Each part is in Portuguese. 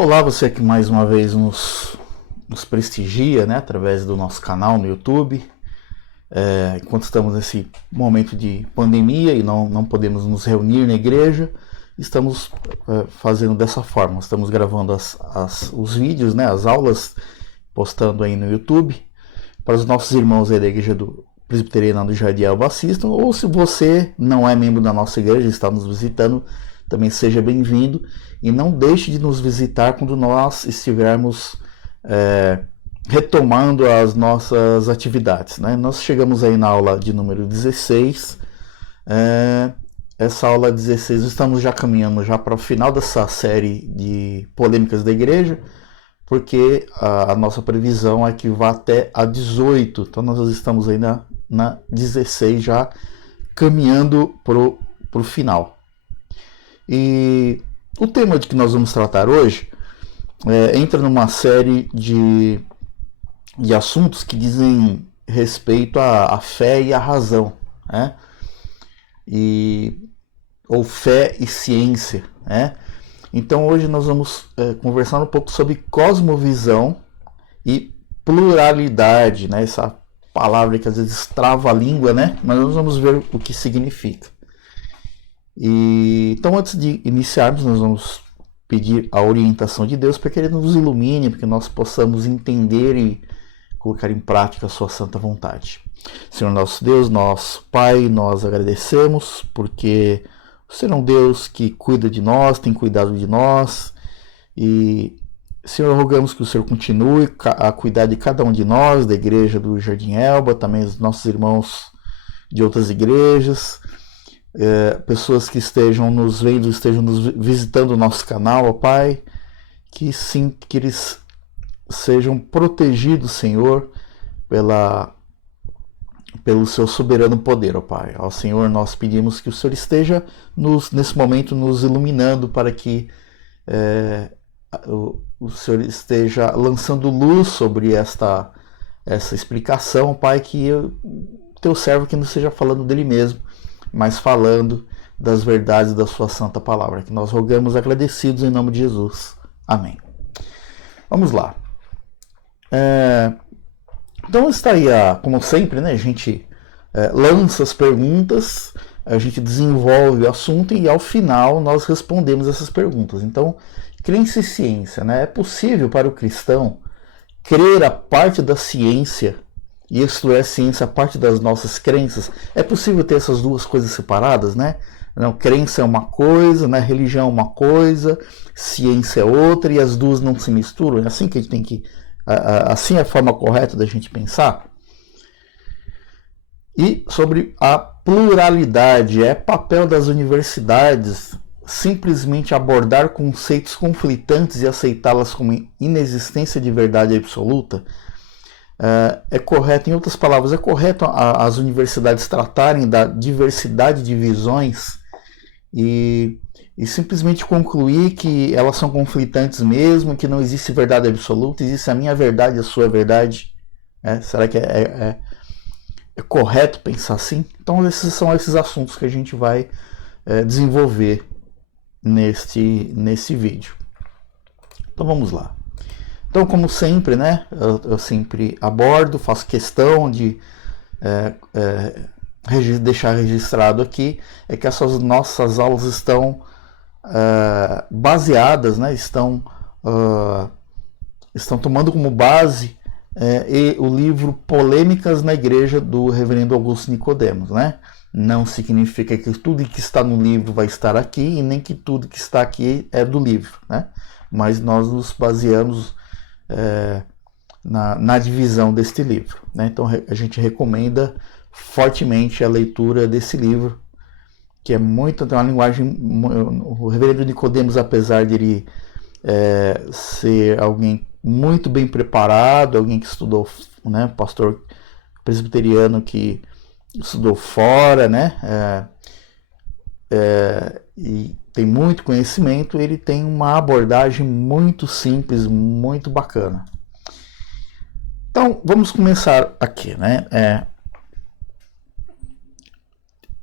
Olá, você que mais uma vez nos prestigia, né, através do nosso canal no YouTube. Enquanto estamos nesse momento de pandemia e não podemos nos reunir na igreja, estamos fazendo dessa forma. Estamos gravando os vídeos, né, as aulas, postando aí no YouTube. Para os nossos irmãos aí da igreja do Presbiteriana do Jardim Elba assistam, ou se você não é membro da nossa igreja e está nos visitando, também seja bem-vindo e não deixe de nos visitar quando nós estivermos retomando as nossas atividades, né? Nós chegamos aí na aula de número 16, essa aula 16 estamos já caminhando já para o final dessa série de polêmicas da igreja, porque a nossa previsão é que vá até a 18, então nós estamos aí na 16 já caminhando para o final. E o tema de que nós vamos tratar hoje entra numa série de assuntos que dizem respeito à fé e à razão, né? Ou fé e ciência, né? Então hoje nós vamos conversar um pouco sobre cosmovisão e pluralidade, né? Essa palavra que às vezes trava a língua, né? Mas nós vamos ver o que significa. Então antes de iniciarmos, nós vamos pedir a orientação de Deus para que Ele nos ilumine, para que nós possamos entender e colocar em prática a sua santa vontade. Senhor nosso Deus, nosso Pai, nós agradecemos porque o Senhor é um Deus que cuida de nós, tem cuidado de nós. E, Senhor, rogamos que o Senhor continue a cuidar de cada um de nós, da igreja do Jardim Elba, também dos nossos irmãos de outras igrejas, pessoas que estejam nos vendo, estejam nos visitando o nosso canal, ó Pai, que sim, que eles sejam protegidos, Senhor, pelo seu soberano poder, ó Pai. Ao Senhor, nós pedimos que o Senhor esteja nesse momento nos iluminando para que o Senhor esteja lançando luz sobre essa explicação, Pai, que o teu servo que não esteja falando dele mesmo, mas falando das verdades da sua santa palavra, que nós rogamos agradecidos em nome de Jesus. Amém. Vamos lá. Então está aí, como sempre, né, a gente lança as perguntas, a gente desenvolve o assunto e ao final nós respondemos essas perguntas. Então, crença e ciência, né? É possível para o cristão crer a parte da ciência e estudar a ciência a parte das nossas crenças? É possível ter essas duas coisas separadas, né? Não, crença é uma coisa, né? Religião é uma coisa, ciência é outra, e as duas não se misturam. É assim que a gente tem que... Assim é a forma correta da gente pensar. E sobre a pluralidade, é papel das universidades simplesmente abordar conceitos conflitantes e aceitá-las como inexistência de verdade absoluta? É correto, em outras palavras, é correto as universidades tratarem da diversidade de visões e simplesmente concluir que elas são conflitantes mesmo, que não existe verdade absoluta, existe a minha verdade e a sua verdade? Será que é correto pensar assim? Então esses são esses assuntos que a gente vai desenvolver nesse vídeo. Então vamos lá. Então, como sempre, né, eu sempre abordo, faço questão de deixar registrado aqui, que essas nossas aulas estão baseadas, né, estão tomando como base o livro Polêmicas na Igreja do Reverendo Augusto Nicodemos, né? Não significa que tudo que está no livro vai estar aqui e nem que tudo que está aqui é do livro, né? Mas nós nos baseamos na divisão deste livro, né? Então a gente recomenda fortemente a leitura desse livro, que é muito, tem uma linguagem... O Reverendo Nicodemos, apesar de ele ser alguém muito bem preparado, alguém que estudou, né, pastor presbiteriano que estudou fora, né, e tem muito conhecimento, ele tem uma abordagem muito simples, muito bacana. Então, vamos começar aqui, né?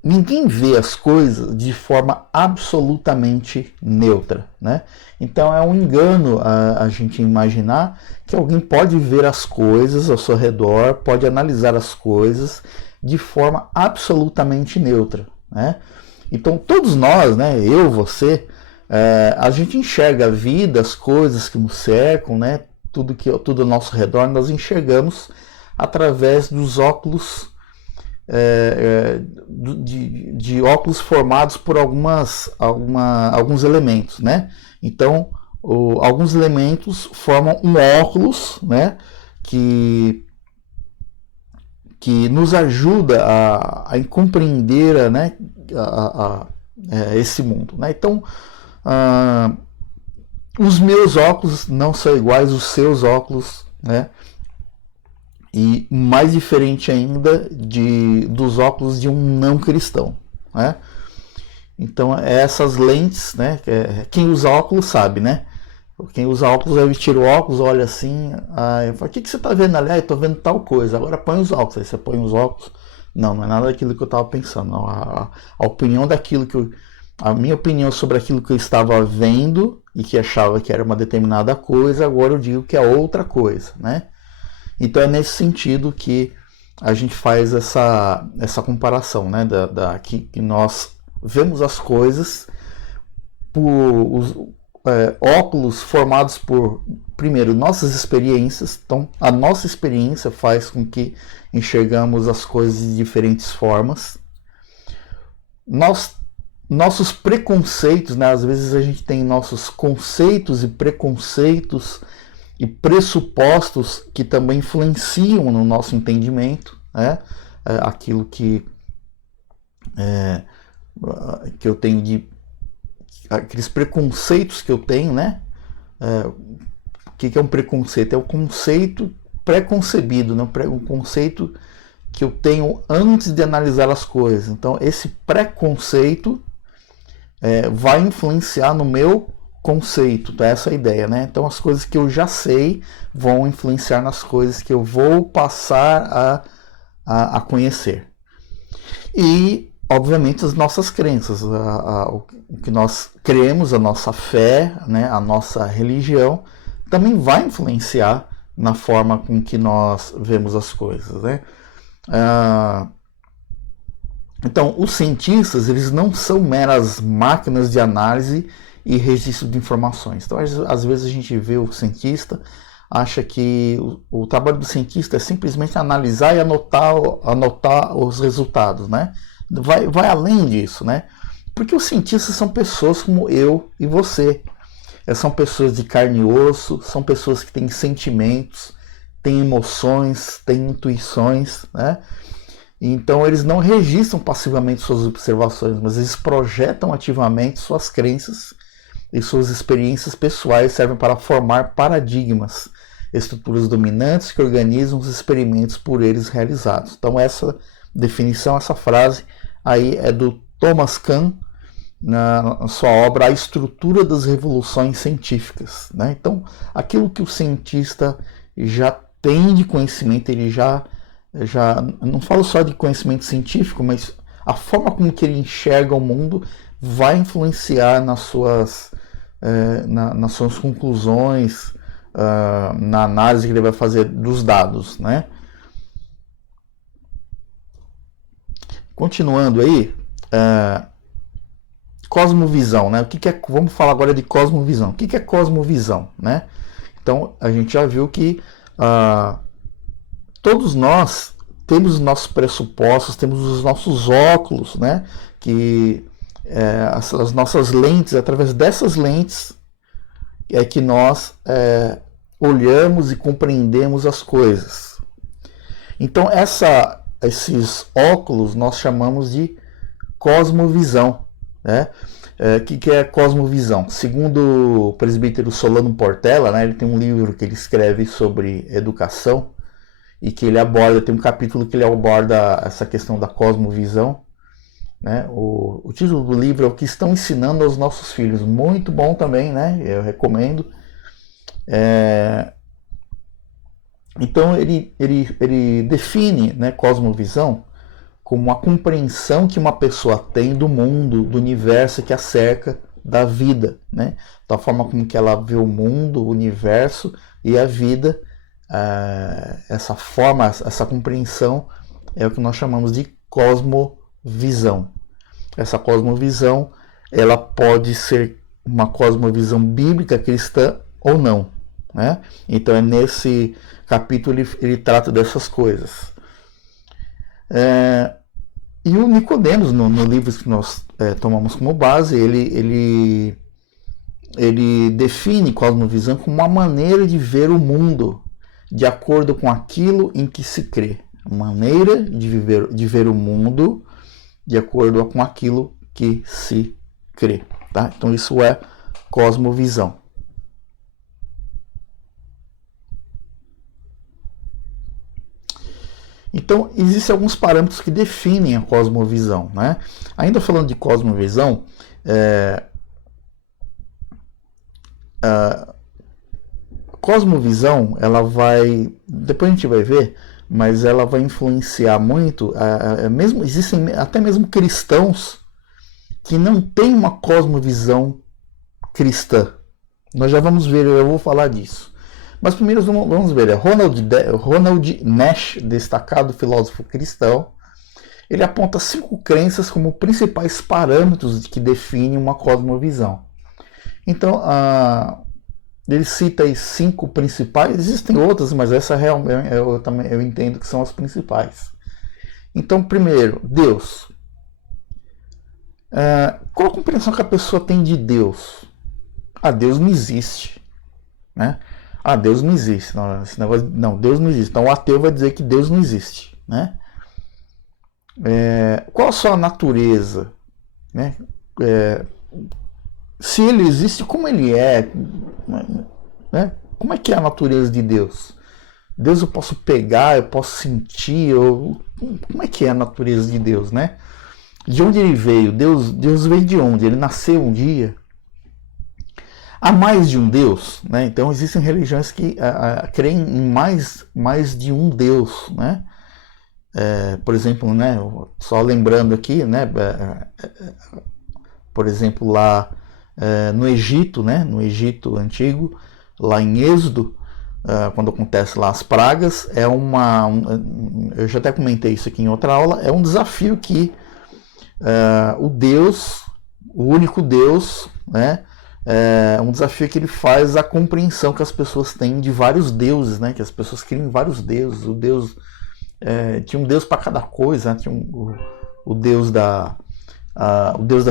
ninguém vê as coisas de forma absolutamente neutra, né? Então é um engano a gente imaginar que alguém pode ver as coisas ao seu redor, pode analisar as coisas de forma absolutamente neutra, né? Então todos nós, né, eu, você, a gente enxerga a vida, as coisas que nos cercam, né, tudo ao nosso redor, nós enxergamos através dos óculos de óculos formados por alguns elementos, né? Então, alguns elementos formam um óculos, né? Que nos ajuda a compreender, né? Esse mundo, né? Então, os meus óculos não são iguais aos seus óculos, né? E mais diferente ainda dos óculos de um não cristão, né? Então essas lentes, né? Quem usa óculos sabe, né? Quem usa óculos aí tira o óculos, olha assim, aí fala, o que você está vendo ali? Ah, eu estou vendo tal coisa. Agora põe os óculos. Aí você põe os óculos. Não é nada daquilo que eu estava pensando. Não. A opinião daquilo a minha opinião sobre aquilo que eu estava vendo e que achava que era uma determinada coisa, agora eu digo que é outra coisa, né? Então é nesse sentido que a gente faz essa comparação, né? Que nós vemos as coisas por óculos formados por, primeiro, nossas experiências. Então a nossa experiência faz com que enxergamos as coisas de diferentes formas. Nossos preconceitos, né? Às vezes a gente tem nossos conceitos e preconceitos e pressupostos que também influenciam no nosso entendimento, né? Aquilo que eu tenho aqueles preconceitos que eu tenho, né? O que é um preconceito? É um conceito pré-concebido, né? Um conceito que eu tenho antes de analisar as coisas. Então esse preconceito vai influenciar no meu conceito, tá? Essa é a ideia, né? Então as coisas que eu já sei vão influenciar nas coisas que eu vou passar a conhecer. E, obviamente, as nossas crenças, o que nós cremos, a nossa fé, né? A nossa religião, também vai influenciar na forma com que nós vemos as coisas, né? Então, os cientistas, eles não são meras máquinas de análise e registro de informações. Então, às vezes a gente vê o cientista, acha que o trabalho do cientista é simplesmente analisar e anotar os resultados, né? Vai além disso, né? Porque os cientistas são pessoas como eu e você. São pessoas de carne e osso, são pessoas que têm sentimentos, têm emoções, têm intuições, né? Então eles não registram passivamente suas observações, mas eles projetam ativamente suas crenças e suas experiências pessoais, servem para formar paradigmas, estruturas dominantes que organizam os experimentos por eles realizados. Então essa definição, essa frase aí é do Thomas Kuhn, na sua obra A Estrutura das Revoluções Científicas, né? Então aquilo que o cientista já tem de conhecimento, ele já não falo só de conhecimento científico, mas a forma como que ele enxerga o mundo vai influenciar nas suas conclusões, na análise que ele vai fazer dos dados, né? Continuando aí, cosmovisão, né? Vamos falar agora de cosmovisão. O que é cosmovisão, né? Então a gente já viu que todos nós temos os nossos pressupostos, temos os nossos óculos, né? Que as nossas lentes, através dessas lentes é que nós olhamos e compreendemos as coisas. Então esses óculos nós chamamos de cosmovisão, né? Que é cosmovisão? Segundo o presbítero Solano Portela, né? Ele tem um livro que ele escreve sobre educação e que ele aborda, tem um capítulo que ele aborda essa questão da cosmovisão, né? O título do livro é O que estão ensinando aos nossos filhos, muito bom também, né? Eu recomendo. Então ele define, né, cosmovisão como a compreensão que uma pessoa tem do mundo, do universo que a cerca, da vida, né? Da forma como que ela vê o mundo, o universo e a vida, essa forma, essa compreensão é o que nós chamamos de cosmovisão. Essa cosmovisão, ela pode ser uma cosmovisão bíblica cristã ou não, né? Então, nesse capítulo ele trata dessas coisas. E o Nicodemos, no livro que nós tomamos como base, ele define cosmovisão como uma maneira de ver o mundo de acordo com aquilo em que se crê. Uma maneira de ver o mundo de acordo com aquilo que se crê. Tá? Então isso é cosmovisão. Então, existem alguns parâmetros que definem a cosmovisão, né? Ainda falando de cosmovisão, a cosmovisão, ela vai, depois a gente vai ver, mas ela vai influenciar muito, existem até mesmo cristãos que não têm uma cosmovisão cristã. Nós já vamos ver, eu vou falar disso. Mas primeiro vamos ver, Ronald Nash, destacado filósofo cristão, ele aponta 5 crenças como principais parâmetros que definem uma cosmovisão. Então, ele cita aí 5 principais, existem outras, mas essa realmente eu entendo que são as principais. Então, primeiro, Deus. Qual a compreensão que a pessoa tem de Deus? Deus não existe, né? Deus não existe. Não, esse negócio, não, Deus não existe. Então o ateu vai dizer que Deus não existe, né? Qual a sua natureza, né? Se ele existe, como ele é, né? Como é que é a natureza de Deus? Deus eu posso pegar, eu posso sentir, como é que é a natureza de Deus, né? De onde ele veio? Deus veio de onde? Ele nasceu um dia? Há mais de um Deus, né? Então existem religiões que creem em mais de um Deus, né? Por exemplo, né? Só lembrando aqui, né? Por exemplo, lá no Egito, né? No Egito antigo, lá em Êxodo, quando acontece lá as pragas, eu já até comentei isso aqui em outra aula, é um desafio que o único Deus, né? Um desafio que ele faz a compreensão que as pessoas têm de vários deuses, né? Que as pessoas criam vários deuses. Tinha um deus para cada coisa, né? Tinha o deus da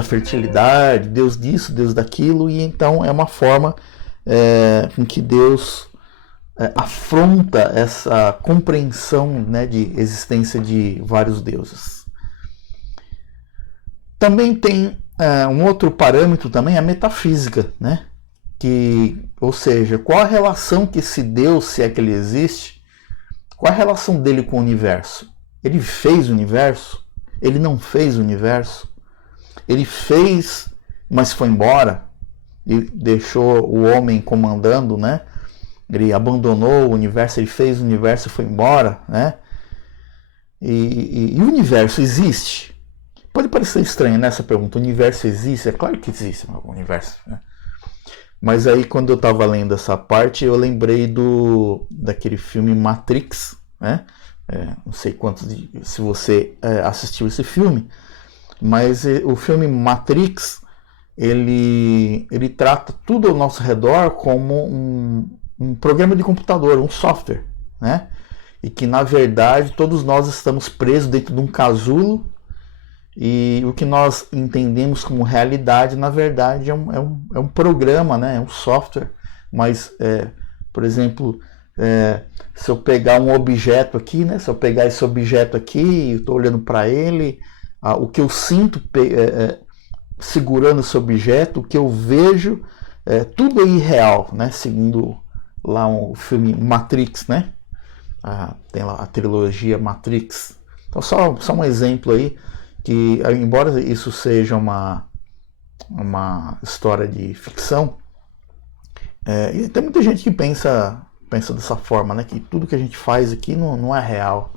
fertilidade, deus disso, deus daquilo, e então é uma forma com que Deus afronta essa compreensão, né, de existência de vários deuses. Também tem um outro parâmetro também, a metafísica, né? Ou seja, qual a relação que esse Deus, se é que ele existe, qual a relação dele com o universo? Ele fez o universo? Ele não fez o universo? Ele fez, mas foi embora? Ele deixou o homem comandando, né? Ele abandonou o universo, ele fez o universo e foi embora, né? E o universo existe? Pode parecer estranho nessa pergunta, o universo existe? É claro que existe o universo, né? Mas aí quando eu estava lendo essa parte, eu lembrei daquele filme Matrix, né? Não sei se você assistiu esse filme, mas o filme Matrix, ele trata tudo ao nosso redor como um programa de computador, um software, né? E que na verdade todos nós estamos presos dentro de um casulo, e o que nós entendemos como realidade, na verdade, é um programa, né? É um software. Mas, por exemplo, se eu pegar um objeto aqui, né? Se eu pegar esse objeto aqui e estou olhando para ele, o que eu sinto segurando esse objeto, o que eu vejo, tudo é irreal, né? Segundo lá o filme Matrix, né? Tem lá a trilogia Matrix. Então, só um exemplo aí, que embora isso seja uma história de ficção, e tem muita gente que pensa dessa forma, né? Que tudo que a gente faz aqui não é real.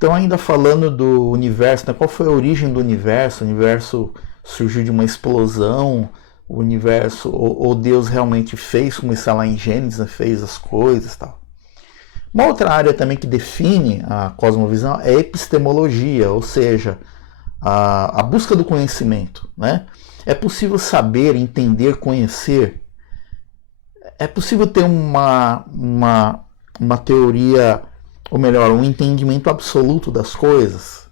Então, ainda falando do universo, né, qual foi a origem do universo? O universo surgiu de uma explosão, o universo, ou Deus realmente fez, como está lá em Gênesis, né, fez as coisas e tal. Uma outra área também que define a cosmovisão é a epistemologia, ou seja, a busca do conhecimento. Né? É possível saber, entender, conhecer. É possível ter uma teoria, ou melhor, um entendimento absoluto das coisas.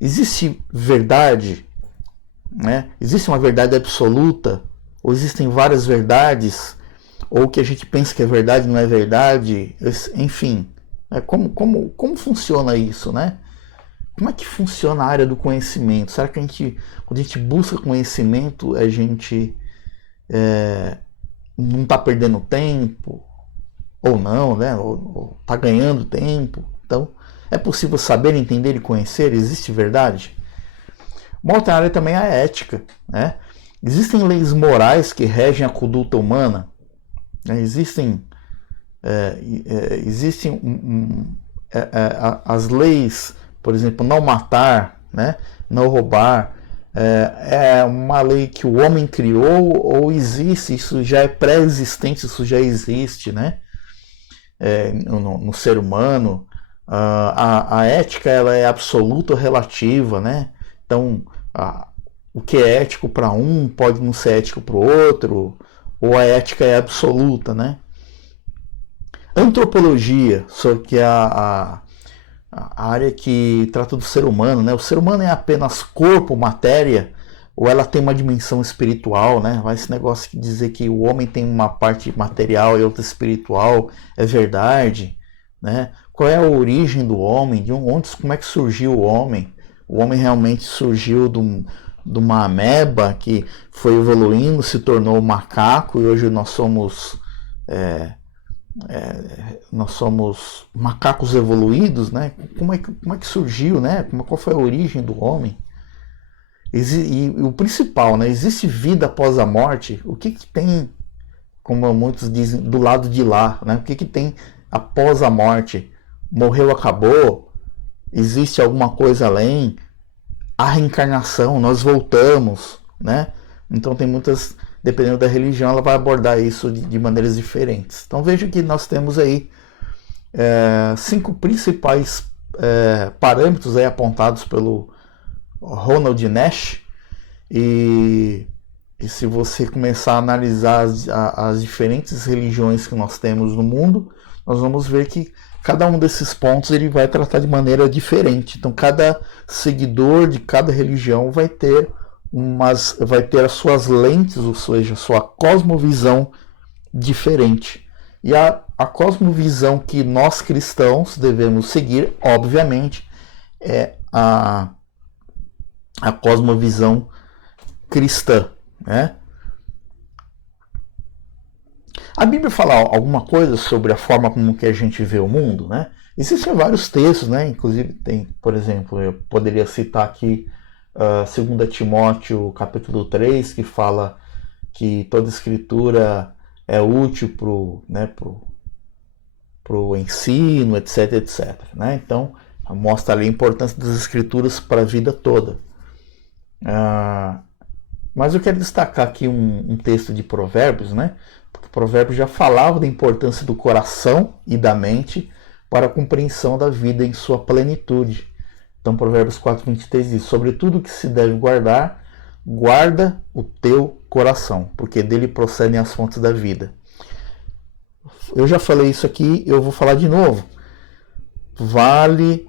Existe verdade, né? Existe uma verdade absoluta, ou existem várias verdades, ou que a gente pensa que é verdade não é verdade, enfim. Como funciona isso, né? Como é que funciona a área do conhecimento? Será que quando a gente busca conhecimento, a gente não está perdendo tempo? Ou não, né? Ou está ganhando tempo? Então, é possível saber, entender e conhecer? Existe verdade? Uma outra área também é a ética, né? Existem leis morais que regem a conduta humana? Né? Existem as leis, por exemplo, não matar, né? Não roubar, é uma lei que o homem criou ou existe, isso já é pré-existente, isso já existe, né? No ser humano. A ética ela é absoluta ou relativa, né? Então, o que é ético para um pode não ser ético para o outro, ou a ética é absoluta, né? Antropologia, só que a área que trata do ser humano, né? O ser humano é apenas corpo, matéria, ou ela tem uma dimensão espiritual, né? Vai esse negócio de dizer que o homem tem uma parte material e outra espiritual, é verdade, né? Qual é a origem do homem? Como é que surgiu o homem? O homem realmente surgiu de uma ameba que foi evoluindo, se tornou um macaco e hoje nós somos macacos evoluídos, né? Como é que surgiu, né? Qual foi a origem do homem? E o principal, né? Existe vida após a morte? O que tem, como muitos dizem, do lado de lá, né? O que tem após a morte? Morreu, acabou? Existe alguma coisa além? A reencarnação, nós voltamos, né? Então tem muitas, dependendo da religião, ela vai abordar isso de maneiras diferentes. Então veja que nós temos aí 5 principais parâmetros aí apontados pelo Ronald Nash, e se você começar a analisar as diferentes religiões que nós temos no mundo, nós vamos ver que cada um desses pontos ele vai tratar de maneira diferente. Então cada seguidor de cada religião vai ter as suas lentes, ou seja, a sua cosmovisão diferente. E a cosmovisão que nós cristãos devemos seguir, obviamente, é a cosmovisão cristã, né? A Bíblia fala alguma coisa sobre a forma como que a gente vê o mundo, né? Existem vários textos, né? Inclusive tem, por exemplo, eu poderia citar aqui 2 Timóteo capítulo 3, que fala que toda escritura é útil pro ensino, etc, etc. Né? Então, mostra ali a importância das escrituras para a vida toda. Mas eu quero destacar aqui um texto de Provérbios, né? Porque Provérbios já falava da importância do coração e da mente para a compreensão da vida em sua plenitude. Então, Provérbios 4:23 diz: sobre tudo que se deve guardar, guarda o teu coração, porque dele procedem as fontes da vida. Eu já falei isso aqui, eu vou falar de novo. Vale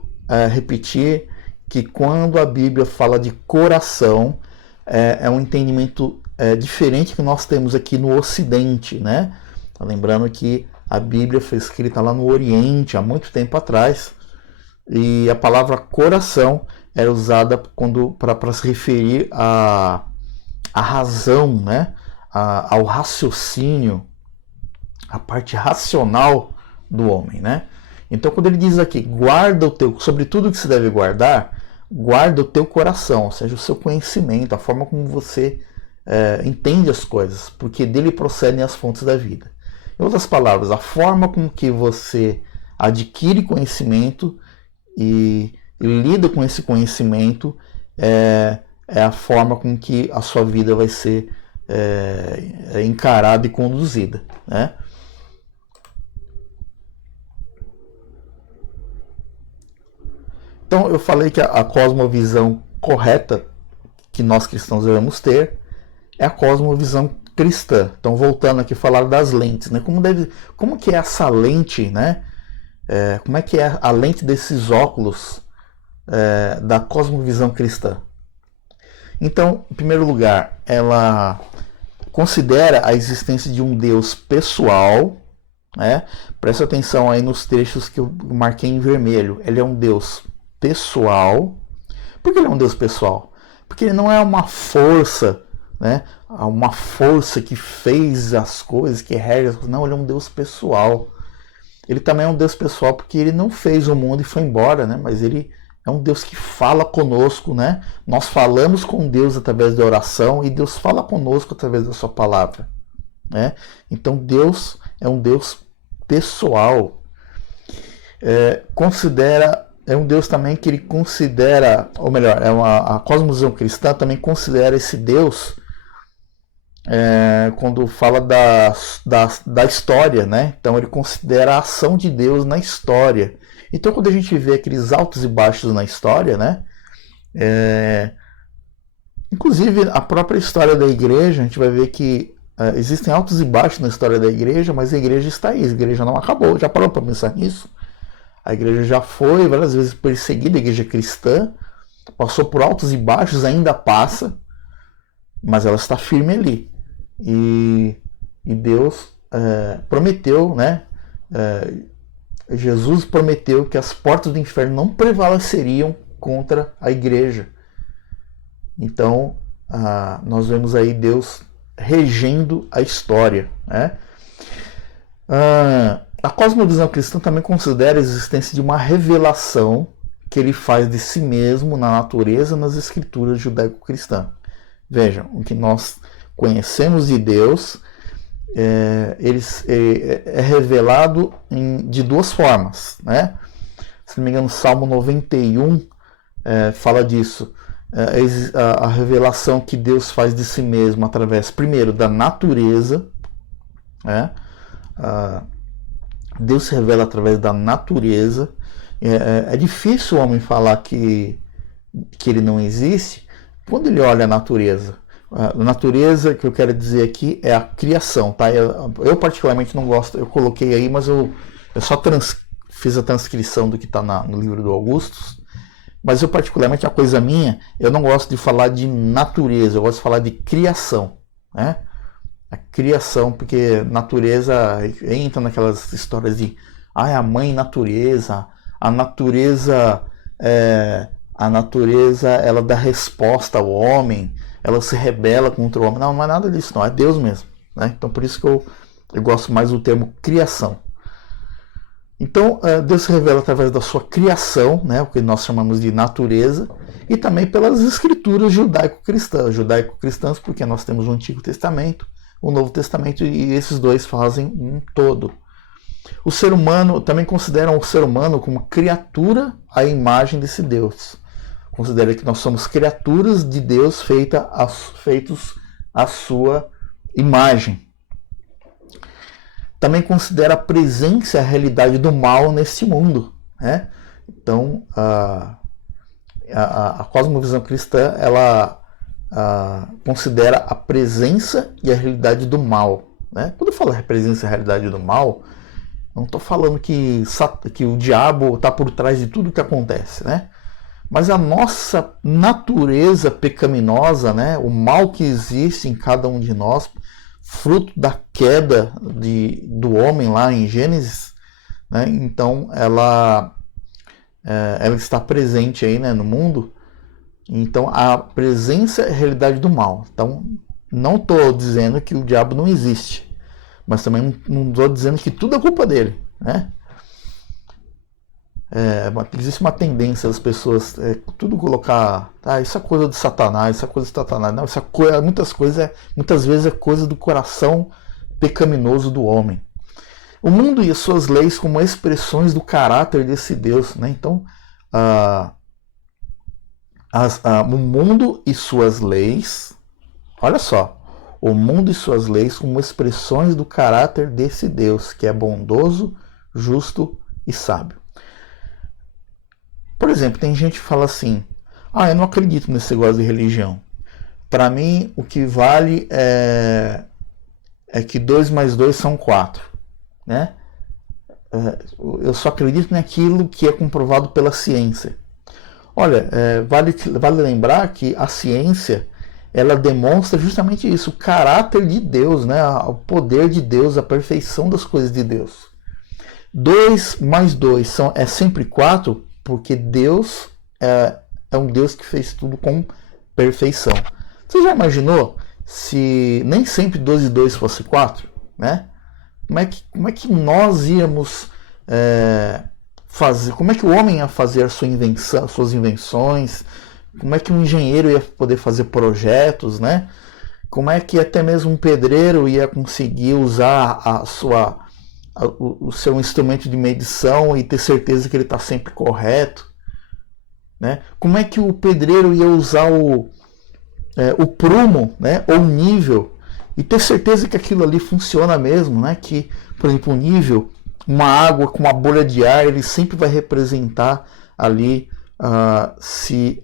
repetir que quando a Bíblia fala de coração, é um entendimento diferente que nós temos aqui no Ocidente, né? Lembrando que a Bíblia foi escrita lá no Oriente, há muito tempo atrás, e a palavra coração era usada para se referir à razão, né? Ao raciocínio, a parte racional do homem, né? Então, quando ele diz aqui, sobre tudo que se deve guardar, guarda o teu coração, ou seja, o seu conhecimento, a forma como você entende as coisas, porque dele procedem as fontes da vida. Em outras palavras, a forma com que você adquire conhecimento e lida com esse conhecimento, é a forma com que a sua vida vai ser encarada e conduzida, né? Então eu falei que a cosmovisão correta que nós cristãos devemos ter é a cosmovisão cristã. Então, voltando aqui a falar das lentes, né? Como que é essa lente, né? Como é que é a lente desses óculos da cosmovisão cristã? Então, em primeiro lugar, ela considera a existência de um Deus pessoal, né? Presta atenção aí nos trechos que eu marquei em vermelho. Ele é um Deus pessoal. Por que ele é um Deus pessoal? Porque ele não é uma força, né? Uma força que fez as coisas, que rege as coisas. Não, ele é um Deus pessoal. Ele também é um Deus pessoal porque ele não fez o mundo e foi embora, né? Mas ele é um Deus que fala conosco, né? Nós falamos com Deus através da oração e Deus fala conosco através da sua palavra, né? Então Deus é um Deus pessoal. É um Deus também que ele considera, ou melhor, a cosmovisão cristã também considera esse Deus quando fala da história, né? Então ele considera a ação de Deus na história. Então quando a gente vê aqueles altos e baixos na história, né? Inclusive a própria história da igreja, a gente vai ver que existem altos e baixos na história da igreja, mas a igreja está aí, a igreja não acabou. Já parou para pensar nisso? A igreja já foi várias vezes perseguida, a igreja cristã, passou por altos e baixos, ainda passa, mas ela está firme ali. E Deus prometeu, né? Jesus prometeu que as portas do inferno não prevaleceriam contra a igreja. Então, nós vemos aí Deus regendo a história, né? A cosmovisão cristã também considera a existência de uma revelação que ele faz de si mesmo na natureza nas escrituras judaico-cristãs. Vejam, o que nós conhecemos de Deus é revelado de duas formas, né? Se não me engano, Salmo 91 fala disso. A revelação que Deus faz de si mesmo através, primeiro, da natureza, né? Deus se revela através da natureza. É difícil o homem falar que ele não existe quando ele olha a natureza. A natureza que eu quero dizer aqui é a criação, tá? Eu particularmente não gosto, eu coloquei aí, mas eu só fiz a transcrição do que está no livro do Augustus, mas eu particularmente, a coisa minha, eu não gosto de falar de natureza, eu gosto de falar de criação, né? A criação, porque natureza entra naquelas histórias de a mãe natureza, a natureza ela dá resposta ao homem, ela se rebela contra o homem. Não é nada disso, não, é Deus mesmo, né? Então por isso que eu gosto mais do termo criação. Então Deus se revela através da sua criação, né, o que nós chamamos de natureza, e também pelas escrituras judaico-cristãs, porque nós temos o Antigo Testamento, o Novo Testamento, e esses dois fazem um todo. O ser humano, também consideram o ser humano como criatura à imagem desse Deus. Considera que nós somos criaturas de Deus feitos à sua imagem. Também considera a presença e a realidade do mal nesse mundo, né? Então, a cosmovisão cristã, ela considera a presença e a realidade do mal, né? Quando eu falo presença e a realidade do mal, não estou falando que o diabo está por trás de tudo que acontece, né? Mas a nossa natureza pecaminosa, né? O mal que existe em cada um de nós, fruto da queda do homem lá em Gênesis, né? Então ela está presente aí, né, no mundo. Então a presença é a realidade do mal. Então não estou dizendo que o diabo não existe, mas também não estou dizendo que tudo é culpa dele, né? Existe uma tendência das pessoas tudo colocar, isso é coisa de Satanás, isso é coisa de Satanás. Não, isso é muitas vezes é coisa do coração pecaminoso do homem. O mundo e as suas leis como expressões do caráter desse Deus, né? Então o mundo e suas leis, olha só, o mundo e suas leis como expressões do caráter desse Deus, que é bondoso, justo e sábio. Por exemplo, tem gente que fala assim, eu não acredito nesse negócio de religião. Para mim, o que vale é que 2 mais 2 são 4, né? Eu só acredito naquilo que é comprovado pela ciência. Olha, vale lembrar que a ciência, ela demonstra justamente isso, o caráter de Deus, né? O poder de Deus, a perfeição das coisas de Deus. 2 mais 2 é sempre 4, porque Deus é um Deus que fez tudo com perfeição. Você já imaginou se nem sempre 2 e 2 fosse 4, né? Como é que nós íamos fazer? Como é que o homem ia fazer suas invenções? Como é que um engenheiro ia poder fazer projetos, né? Como é que até mesmo um pedreiro ia conseguir usar o seu instrumento de medição e ter certeza que ele está sempre correto, né? Como é que o pedreiro ia usar o prumo, né? Ou o nível, e ter certeza que aquilo ali funciona mesmo, né? Que, por exemplo, o nível, uma água com uma bolha de ar, ele sempre vai representar ali se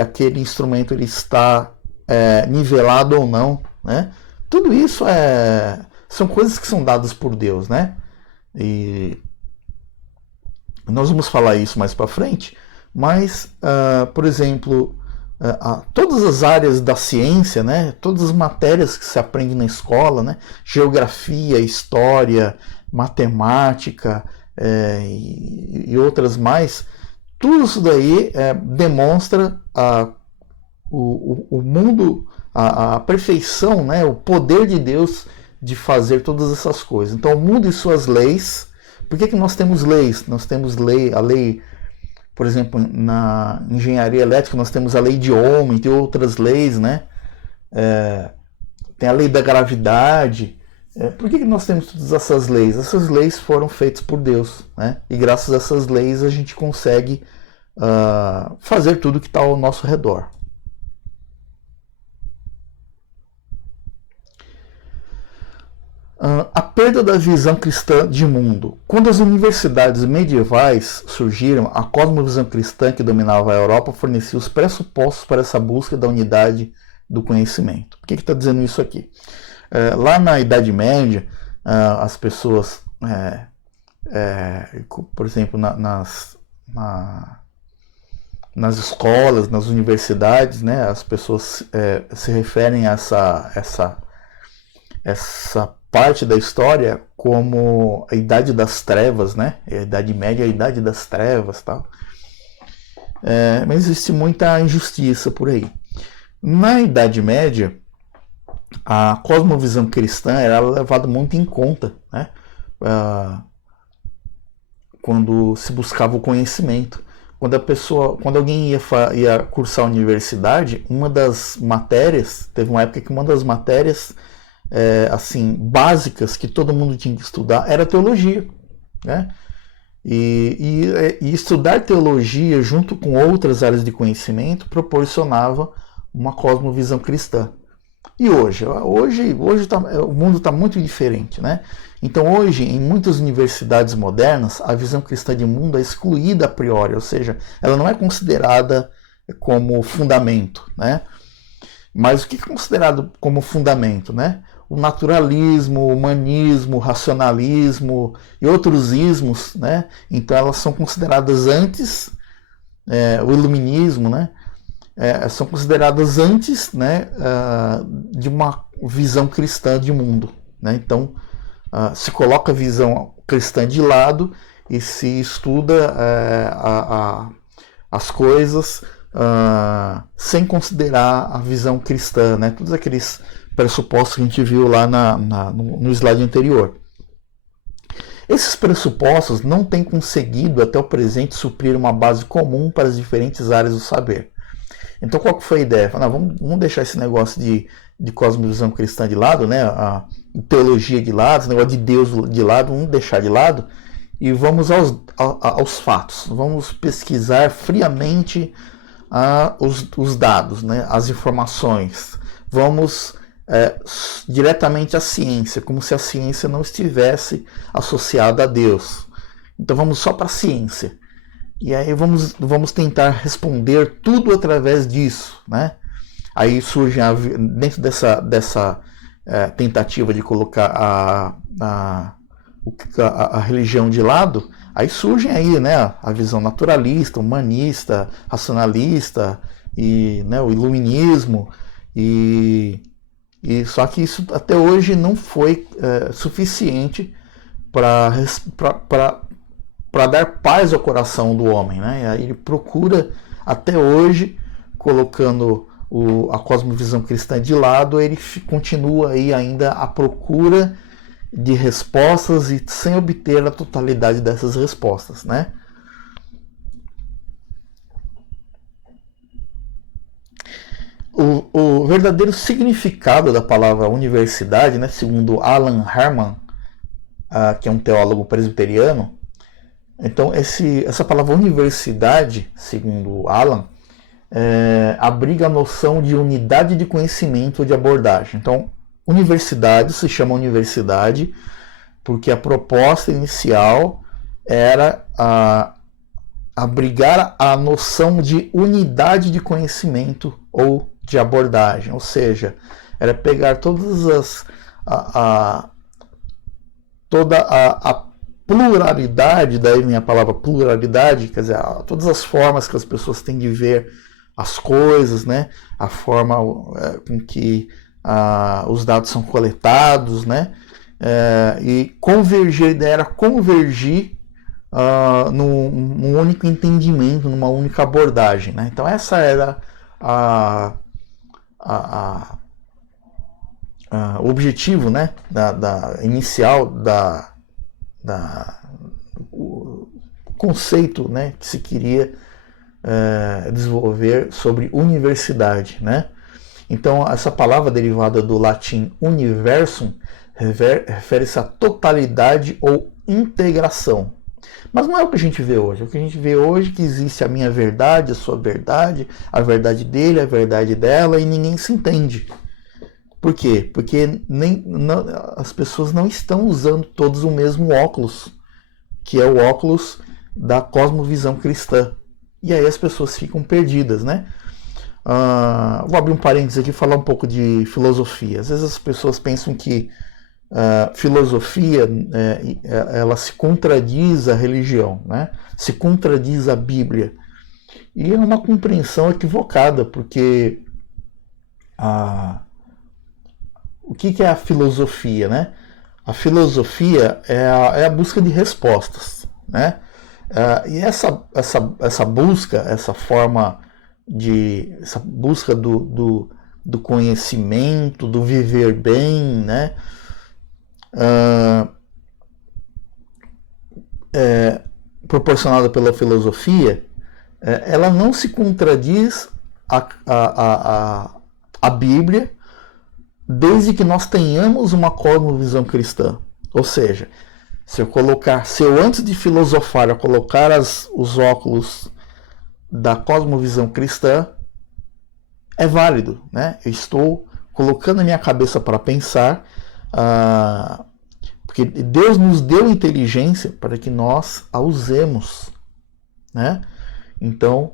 aquele instrumento ele está nivelado ou não, né? Tudo isso são coisas que são dadas por Deus, né? E nós vamos falar isso mais para frente, mas, por exemplo, todas as áreas da ciência, né? Todas as matérias que se aprende na escola, né? Geografia, história, matemática e outras mais, tudo isso daí demonstra o mundo, a perfeição, né? O poder de Deus de fazer todas essas coisas. Então, o mundo e suas leis. Por que nós temos leis? Nós temos a lei, por exemplo, na engenharia elétrica, nós temos a lei de Ohm, e outras leis, né? Tem a lei da gravidade. Por que nós temos todas essas leis? Essas leis foram feitas por Deus, né? E graças a essas leis a gente consegue fazer tudo que está ao nosso redor. A perda da visão cristã de mundo. Quando as universidades medievais surgiram, a cosmovisão cristã que dominava a Europa fornecia os pressupostos para essa busca da unidade do conhecimento. Por que está dizendo isso aqui? Lá na Idade Média, as pessoas, por exemplo, nas escolas, nas universidades, né, as pessoas se referem a essa parte da história como a Idade das Trevas, né? A Idade Média é a Idade das Trevas, tal. Mas existe muita injustiça por aí. Na Idade Média, a cosmovisão cristã era levada muito em conta, né? Quando se buscava o conhecimento. Quando alguém ia cursar a universidade, uma das matérias, teve uma época que uma das matérias assim, básicas que todo mundo tinha que estudar era teologia, né? E estudar teologia junto com outras áreas de conhecimento proporcionava uma cosmovisão cristã. E hoje o mundo está muito diferente, né? Então hoje, em muitas universidades modernas, a visão cristã de mundo é excluída a priori, ou seja, ela não é considerada como fundamento, né? Mas o que é considerado como fundamento, né? O naturalismo, o humanismo, o racionalismo e outros ismos, né? Então elas são consideradas antes, o iluminismo, né? São consideradas antes, né, de uma visão cristã de mundo, né? Então se coloca a visão cristã de lado e se estuda as coisas sem considerar a visão cristã, né? Todos aqueles pressupostos que a gente viu lá no slide anterior. Esses pressupostos não têm conseguido até o presente suprir uma base comum para as diferentes áreas do saber. Então qual que foi a ideia? Vamos deixar esse negócio de cosmovisão cristã de lado, né? A teologia de lado, esse negócio de Deus de lado, vamos deixar de lado e vamos aos fatos. Vamos pesquisar friamente os dados, né, as informações. Vamos diretamente à ciência, como se a ciência não estivesse associada a Deus. Então vamos só para a ciência. E aí vamos tentar responder tudo através disso, né? Aí surge, dentro dessa tentativa de colocar a religião de lado, aí surgem aí, né, a visão naturalista, humanista, racionalista, e, né, o iluminismo, e só que isso até hoje não foi suficiente para dar paz ao coração do homem, né? E aí ele procura, até hoje, colocando a cosmovisão cristã de lado, ele continua aí ainda à procura de respostas e sem obter a totalidade dessas respostas, né? O verdadeiro significado da palavra universidade, né, segundo Alan Herman, que é um teólogo presbiteriano, então essa palavra universidade, segundo Alan, abriga a noção de unidade de conhecimento ou de abordagem. Então, universidade se chama universidade porque a proposta inicial era abrigar a noção de unidade de conhecimento ou de abordagem, ou seja, era pegar toda a pluralidade, daí minha palavra pluralidade, quer dizer, todas as formas que as pessoas têm de ver as coisas, né? A forma com que os dados são coletados, né? E convergir, a ideia era convergir num único entendimento, numa única abordagem, né? Então essa era o objetivo, né? Inicial o conceito, né, que se queria desenvolver sobre universidade, né? Então essa palavra derivada do latim universum refere-se à totalidade ou integração. Mas não é o que a gente vê hoje. O que a gente vê hoje é que existe a minha verdade, a sua verdade, a verdade dele, a verdade dela, e ninguém se entende. Por quê? Porque as pessoas não estão usando todos o mesmo óculos, que é o óculos da cosmovisão cristã. E aí as pessoas ficam perdidas, né? Vou abrir um parênteses aqui e falar um pouco de filosofia. Às vezes as pessoas pensam que filosofia ela se contradiz à religião, né? Se contradiz à Bíblia. E é uma compreensão equivocada, porque o que é a filosofia, né? A filosofia é a busca de respostas, né? E essa busca, essa forma essa busca do conhecimento, do viver bem, né? Proporcionada pela filosofia, ela não se contradiz à Bíblia, desde que nós tenhamos uma cosmovisão cristã. Ou seja, se eu antes de filosofar eu colocar os óculos da cosmovisão cristã, é válido, né? Eu estou colocando a minha cabeça para pensar, porque Deus nos deu inteligência para que nós a usemos, né? Então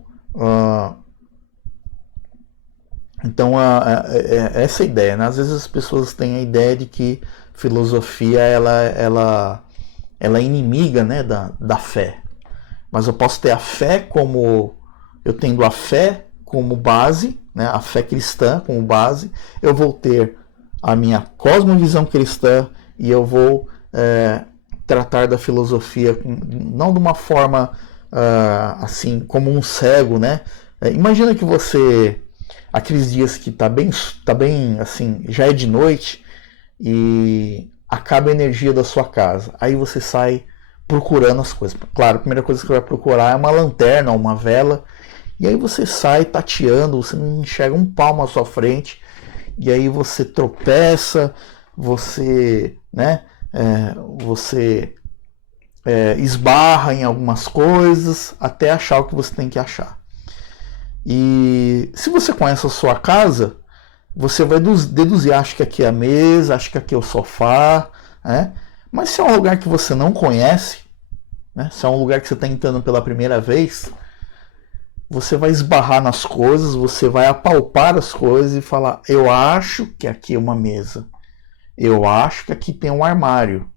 essa ideia, né? Às vezes as pessoas têm a ideia de que filosofia ela é inimiga, né, da fé. Mas eu posso ter a fé eu tendo a fé como base, né, a fé cristã como base, eu vou ter a minha cosmovisão cristã e eu vou tratar da filosofia não de uma forma assim como um cego, né? Imagina que você, aqueles dias que tá bem assim, já é de noite e acaba a energia da sua casa, aí você sai procurando as coisas. Claro, a primeira coisa que você vai procurar é uma lanterna, uma vela, e aí você sai tateando, você não enxerga um palmo à sua frente, e aí você tropeça, você esbarra em algumas coisas até achar o que você tem que achar. E se você conhece a sua casa, você vai deduzir, acho que aqui é a mesa, acho que aqui é o sofá, né? Mas se é um lugar que você não conhece, né? Se é um lugar que você está entrando pela primeira vez, você vai esbarrar nas coisas, você vai apalpar as coisas e falar, eu acho que aqui é uma mesa, eu acho que aqui tem um armário,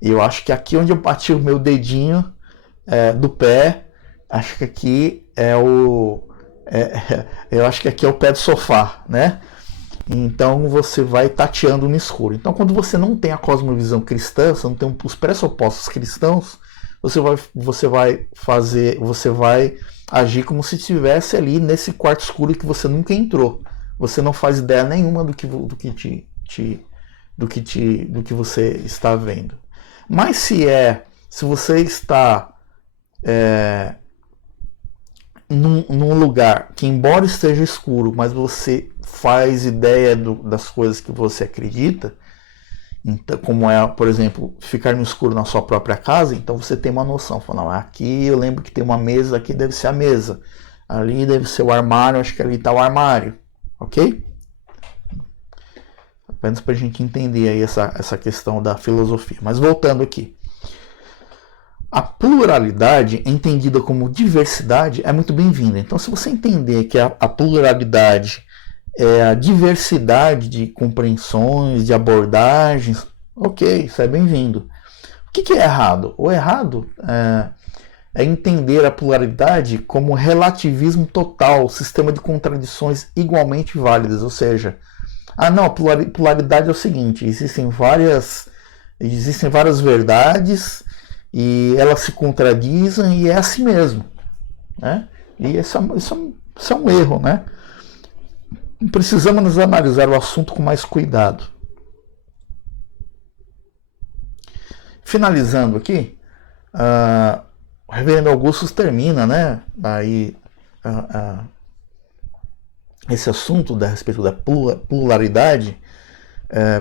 eu acho que aqui onde eu bati o meu dedinho do pé, acho que aqui eu acho que aqui é o pé do sofá, né? Então você vai tateando no escuro. Então quando você não tem a cosmovisão cristã, você não tem os pressupostos cristãos, você vai agir como se estivesse ali nesse quarto escuro que você nunca entrou. Você não faz ideia nenhuma do que você está vendo. Mas se você está num lugar que, embora esteja escuro, mas você faz ideia das coisas que você acredita, então, como por exemplo, ficar no escuro na sua própria casa, então você tem uma noção. Fala, não, aqui eu lembro que tem uma mesa, aqui deve ser a mesa, ali deve ser o armário, acho que ali está o armário, ok? Apenas para a gente entender aí essa questão da filosofia. Mas voltando aqui. A pluralidade, entendida como diversidade, é muito bem-vinda. Então, se você entender que a pluralidade é a diversidade de compreensões, de abordagens, ok, isso é bem-vindo. O que é errado? O errado é entender a pluralidade como relativismo total, sistema de contradições igualmente válidas, ou seja, não, a pluralidade é o seguinte, existem várias verdades e elas se contradizem e é assim mesmo, né? E isso é um erro, né? Precisamos analisar o assunto com mais cuidado. Finalizando aqui, o reverendo Augustus termina, né? Aí esse assunto a respeito da pluralidade,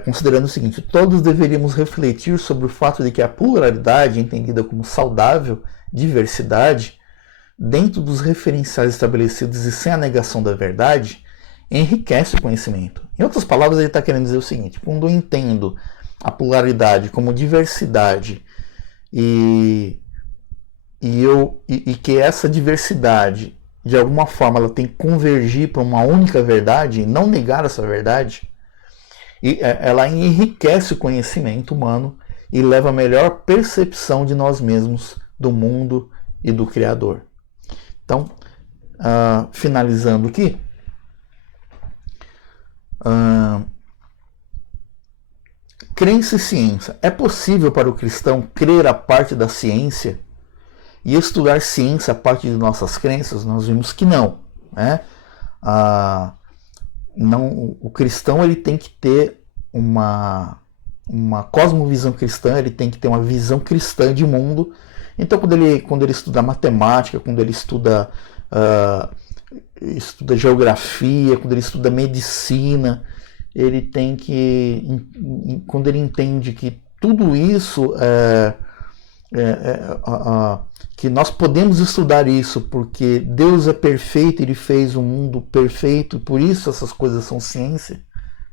considerando o seguinte: todos deveríamos refletir sobre o fato de que a pluralidade, entendida como saudável diversidade, dentro dos referenciais estabelecidos e sem a negação da verdade, enriquece o conhecimento. Em outras palavras, ele está querendo dizer o seguinte: quando eu entendo a pluralidade como diversidade e que essa diversidade, de alguma forma, ela tem que convergir para uma única verdade, e não negar essa verdade, e ela enriquece o conhecimento humano e leva a melhor percepção de nós mesmos, do mundo e do Criador. Então, finalizando aqui, crença e ciência. É possível para o cristão crer a parte da ciência e estudar ciência a parte de nossas crenças? Nós vimos que não, né? Não, o cristão ele tem que ter uma cosmovisão cristã, ele tem que ter uma visão cristã de mundo. Então, quando ele estuda matemática, quando ele estuda geografia, quando ele estuda medicina, ele tem que, quando ele entende que tudo isso que nós podemos estudar isso porque Deus é perfeito, Ele fez um mundo perfeito, e por isso essas coisas são ciência,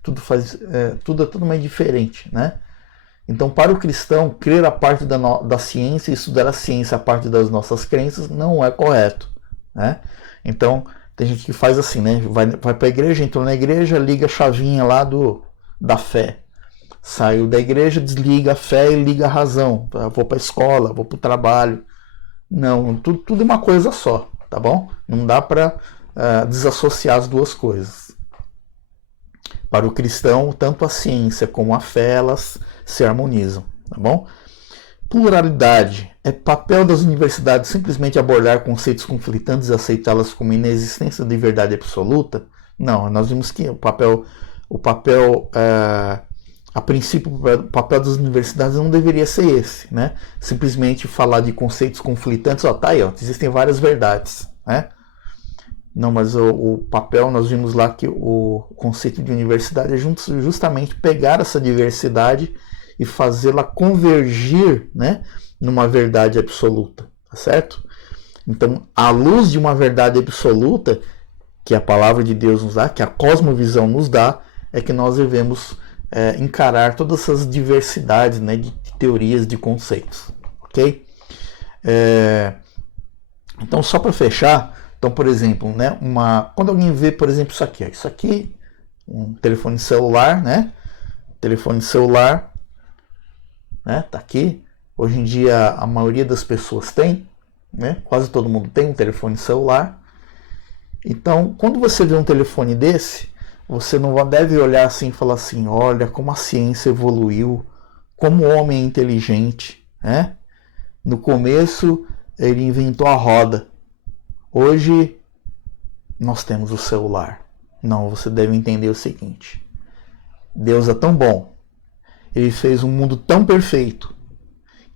tudo é mais diferente, né? Então, para o cristão, crer a parte da ciência e estudar a ciência a parte das nossas crenças não é correto, né? Então, tem gente que faz assim, né? Vai para a igreja, entrou na igreja, liga a chavinha lá da fé. Saiu da igreja, desliga a fé e liga a razão. Vou para a escola, vou para o trabalho. Não, tudo é uma coisa só, tá bom? Não dá para desassociar as duas coisas. Para o cristão, tanto a ciência como a fé, elas se harmonizam, tá bom? Pluralidade. É papel das universidades simplesmente abordar conceitos conflitantes e aceitá-las como inexistência de verdade absoluta? Não, nós vimos que a princípio, o papel das universidades não deveria ser esse, né? Simplesmente falar de conceitos conflitantes, tá aí, existem várias verdades, né? Não, mas o papel, nós vimos lá que o conceito de universidade é justamente pegar essa diversidade e fazê-la convergir, né, numa verdade absoluta, tá certo? Então, à luz de uma verdade absoluta, que a palavra de Deus nos dá, que a cosmovisão nos dá, é que nós devemos encarar todas essas diversidades, né, de teorias, de conceitos, ok? Então, só para fechar, então, por exemplo, né, quando alguém vê, por exemplo, isso aqui, um telefone celular, né? Telefone celular, né? Tá aqui. Hoje em dia a maioria das pessoas tem, né? Quase todo mundo tem um telefone celular. Então, quando você vê um telefone desse, você não deve olhar assim e falar assim, olha como a ciência evoluiu, como o homem é inteligente, né? No começo ele inventou a roda. Hoje nós temos o celular. Não, você deve entender o seguinte: Deus é tão bom, ele fez um mundo tão perfeito,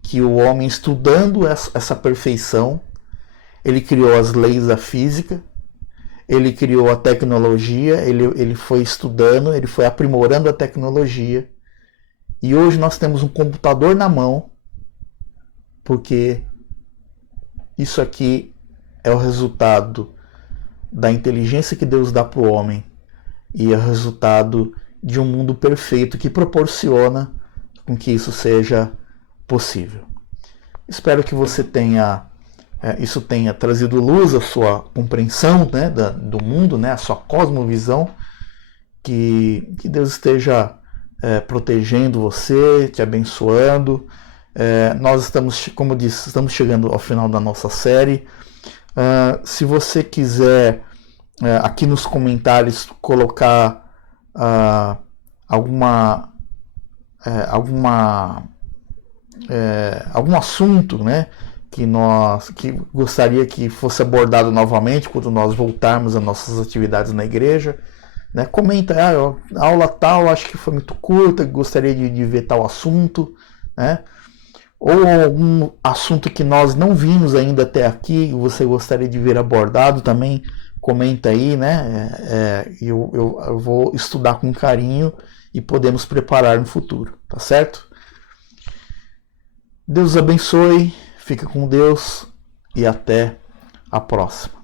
que o homem, estudando essa perfeição, ele criou as leis da física, ele criou a tecnologia, ele foi estudando, ele foi aprimorando a tecnologia, e hoje nós temos um computador na mão, porque isso aqui é o resultado da inteligência que Deus dá para o homem, e é o resultado de um mundo perfeito que proporciona com que isso seja possível. Espero que você isso tenha trazido luz à sua compreensão, né, do mundo, né, à sua cosmovisão, que Deus esteja protegendo você, te abençoando. Nós estamos, como disse, estamos chegando ao final da nossa série. Se você quiser aqui nos comentários colocar algum assunto, né, que gostaria que fosse abordado novamente quando nós voltarmos às nossas atividades na igreja, né? Comenta, a aula tal acho que foi muito curta, gostaria de ver tal assunto, né? Ou algum assunto que nós não vimos ainda até aqui e você gostaria de ver abordado também, comenta aí, né? Eu vou estudar com carinho e podemos preparar no futuro, tá certo? Deus abençoe, fica com Deus e até a próxima.